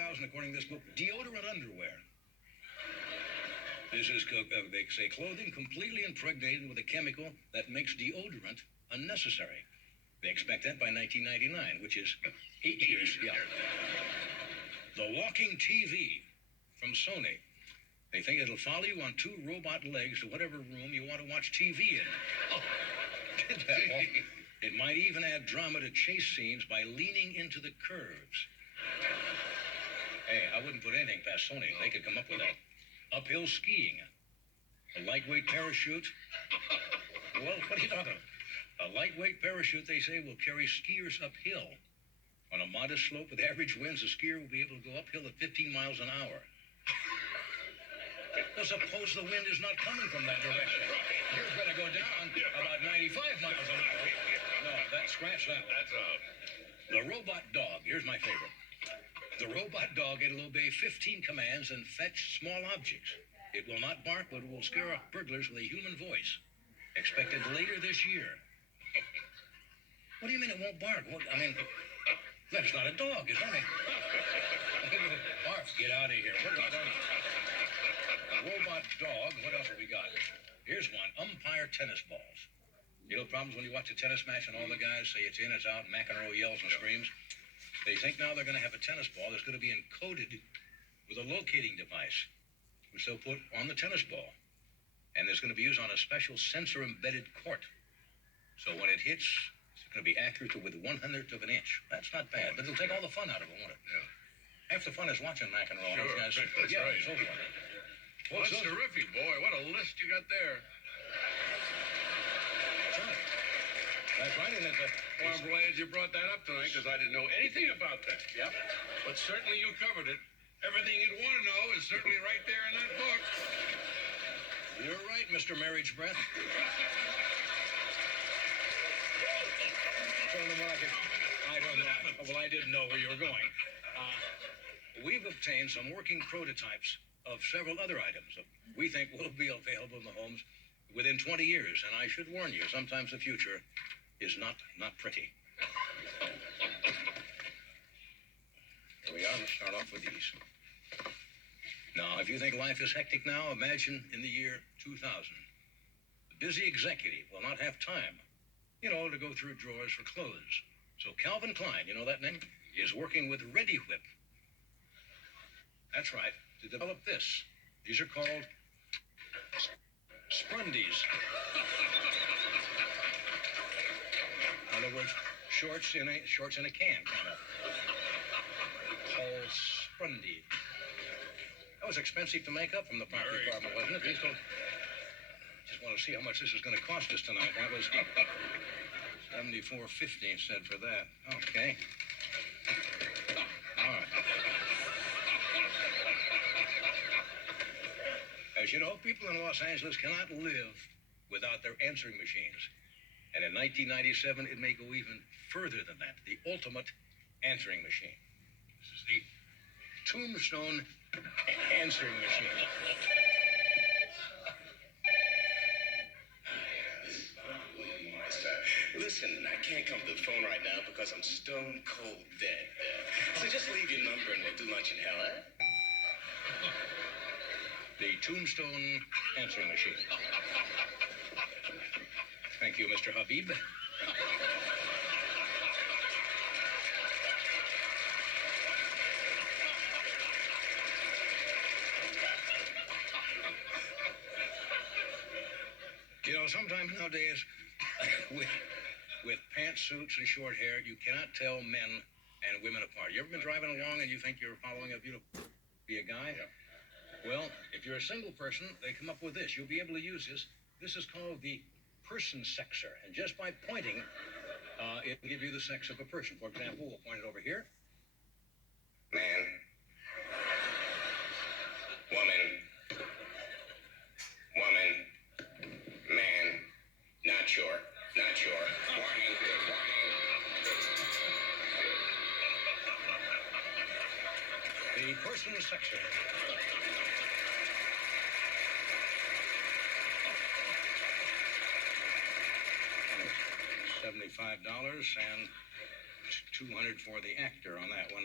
2000, according to this book, deodorant underwear. This is, they say, clothing completely impregnated with a chemical that makes deodorant unnecessary. They expect that by 1999, which is 8 years. Yeah. The walking TV from Sony. They think it'll follow you on 2 robot legs to whatever room you want to watch TV in. Oh, did that walk? It might even add drama to chase scenes by leaning into the curves. Hey, I wouldn't put anything past Sony. They could come up with that. Uphill skiing. A lightweight parachute. Well, what are you talking about? A lightweight parachute, they say, will carry skiers uphill. On a modest slope with average winds, a skier will be able to go uphill at 15 miles an hour. Well, suppose the wind is not coming from that direction. You're going to go down about 95 miles an hour. No, scratch that one. That's all. The robot dog. Here's my favorite. The robot dog, it'll obey 15 commands and fetch small objects. It will not bark, but it will scare off burglars with a human voice. Expected later this year. What do you mean it won't bark? What, I mean, that's not a dog, is it? Bark, get out of here. A robot dog, what else have we got? Here's one, umpire tennis balls. You know problems when you watch a tennis match and all the guys say it's in, it's out, McEnroe yells and screams? They think now they're going to have a tennis ball that's going to be encoded with a locating device, which they'll put on the tennis ball. And it's going to be used on a special sensor-embedded court. So when it hits, it's going to be accurate to within 1/100th of an inch. That's not bad, but it'll take all the fun out of it, won't it? Yeah. Half the fun is watching McEnroe and those guys. That's right. So fun. Well, that's terrific, boy. What a list you got there. That's right. That's right, and well, I'm glad you brought that up tonight, because I didn't know anything about that. Yep. But certainly you covered it. Everything you'd want to know is certainly right there in that book. You're right, Mr. Marriage Breath. I don't know. Well, I didn't know where you were going. We've obtained some working prototypes of several other items that we think will be available in the homes within 20 years. And I should warn you, sometimes the future is not pretty. Here we are. Let's start off with these. Now, if you think life is hectic now, imagine in the year 2000. The busy executive will not have time, to go through drawers for clothes. So Calvin Klein, you know that name, is working with Ready Whip. That's right, to develop this. These are called Sprundies. In other words, shorts in a can, kind of. Called Sprundy. That was expensive to make up from the property department, wasn't it? These don't. Just want to see how much this is going to cost us tonight. That was $74.50 said for that. Okay. All right. As you know, people in Los Angeles cannot live without their answering machines. And in 1997, it may go even further than that. The ultimate answering machine. This is the Tombstone answering machine. Listen, I can't come to the phone right now because I'm stone cold dead. So just leave your number and we'll do lunch in hell, eh? The Tombstone answering machine. Thank you, Mr. Habib. Sometimes nowadays, with pantsuits and short hair, you cannot tell men and women apart. You ever been driving along and you think you're following a beautiful, be a guy? Yeah. Well, if you're a single person, they come up with this. You'll be able to use this. This is called the person sexer. And just by pointing, it will give you the sex of a person. For example, we'll point it over here. Man. Woman. Woman. Man. Not sure. Not sure. Warning. The person sexer. $75 and $200 for the actor on that one.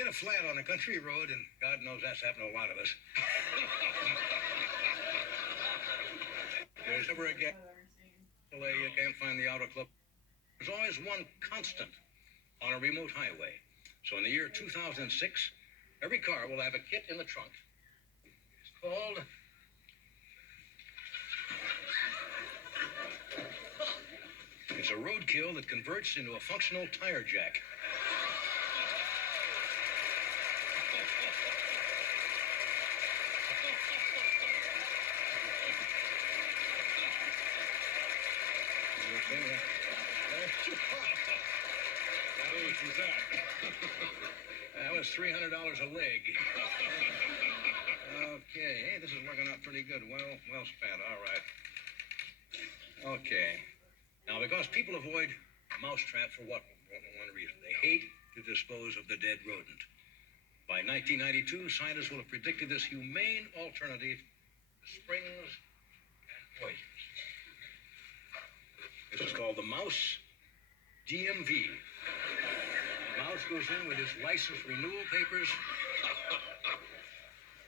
get a flat on a country road, and God knows that's happened to a lot of us. There's never a gas. You can't find the auto club. There's always one constant on a remote highway. So in the year 2006, every car will have a kit in the trunk. It's called... It's a roadkill that converts into a functional tire jack. That was $300 a leg. Okay, hey, this is working out pretty good. Well spent. All right. Okay. Now, because people avoid mousetrap for one reason. They hate to dispose of the dead rodent. By 1992, scientists will have predicted this humane alternative to springs and poisons. This is called the mouse DMV. The mouse goes in with his license renewal papers,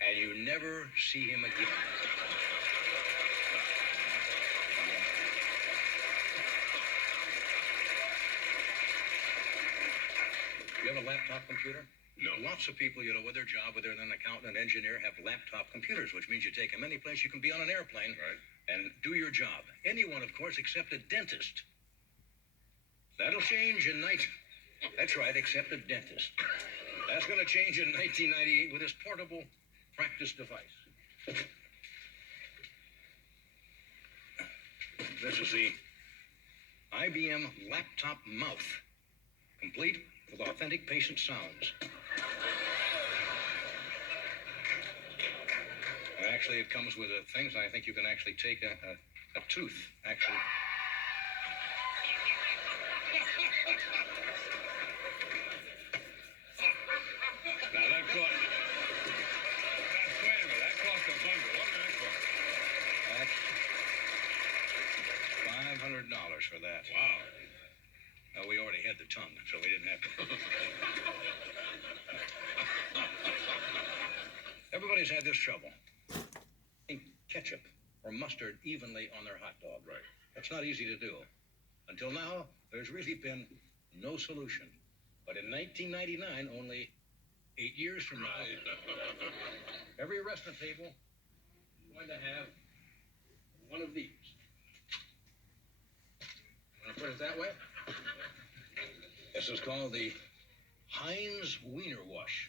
and you never see him again. You have a laptop computer? No. Lots of people, with their job, whether they're an accountant, an engineer, have laptop computers, which means you take them any place you can be on an airplane and do your job. Anyone, of course, except a dentist. That'll change in That's right, except a dentist. That's going to change in 1998 with this portable practice device. This is the IBM laptop mouth, complete with authentic patient sounds. Actually, it comes with things. I think you can actually take a tooth, actually. Now that cost... Wait a minute, that cost a bundle. What did that cost? That's $500 for that. Wow. We already had the tongue, so we didn't have to. Everybody's had this trouble. Ketchup or mustard evenly on their hot dog. Right. That's not easy to do. Until now, there's really been no solution. But in 1999, only 8 years from now, every restaurant table is going to have one of these. Want to put it that way? This is called the Heinz Wiener Wash.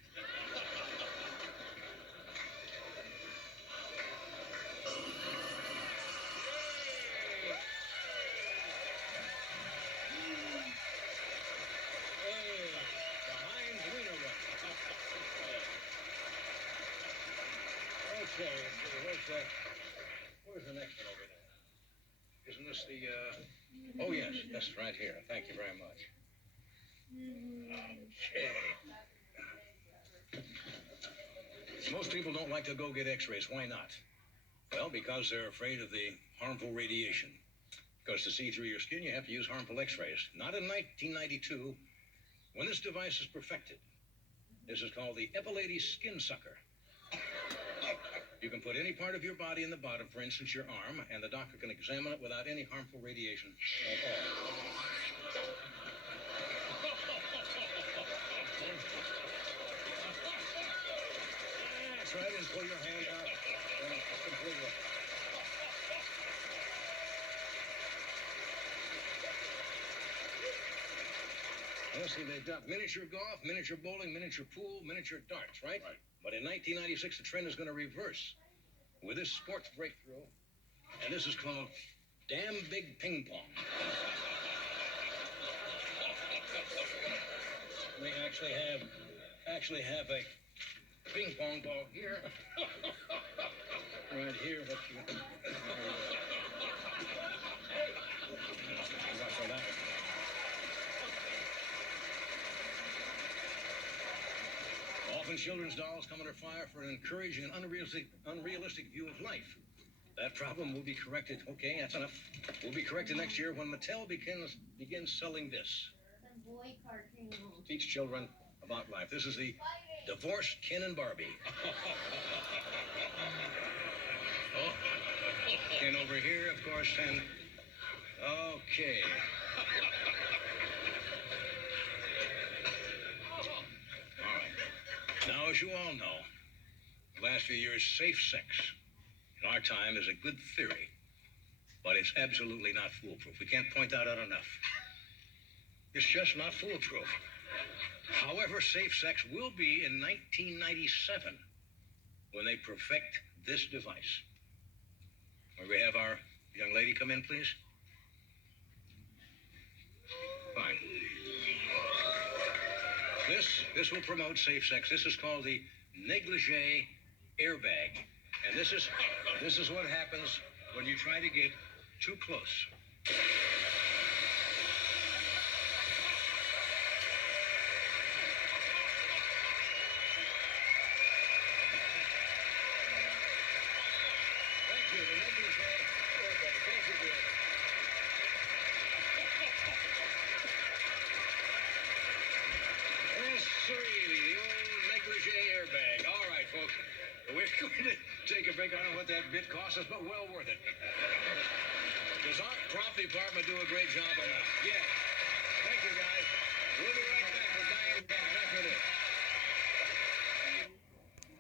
Okay, where's the next one over there? Isn't this the, oh yes, that's right here. Thank you very much. Okay. Most people don't like to go get x-rays. Why not? Well, because they're afraid of the harmful radiation. Because to see through your skin, you have to use harmful x-rays. Not in 1992, when this device is perfected. This is called the Epilades Skin Sucker. You can put any part of your body in the bottom, for instance, your arm, and the doctor can examine it without any harmful radiation at all. That's right, and pull your hand out. Completely. Well, see, they've got miniature golf, miniature bowling, miniature pool, miniature darts, right? Right. But in 1996, the trend is going to reverse with this sports breakthrough, and this is called Damn Big Ping Pong. We actually have a ping pong ball here, right here. That you watch for that. Often children's dolls come under fire for encouraging an unrealistic view of life. That problem will be corrected. Okay, that's enough. Will be corrected next year when Mattel begins selling this. Teach children about life. This is the divorced Ken and Barbie. Ken over here, of course, and okay. All right. Now, as you all know, the last few years, safe sex in our time is a good theory, but it's absolutely not foolproof. We can't point that out enough. It's just not foolproof. However, safe sex will be in 1997 when they perfect this device. May we have our young lady come in, please? Fine. This will promote safe sex. This is called the negligee airbag. And this is what happens when you try to get too close. Thank you. The negligee airbag. Thank you, dear. Yes, sirree, the old negligee airbag. All right, folks. We're going to take a break. I don't know what that bit cost us, but well worth it. Does our prop department do a great job on that? Yeah. Thank you, guys. We'll be right back with Diane.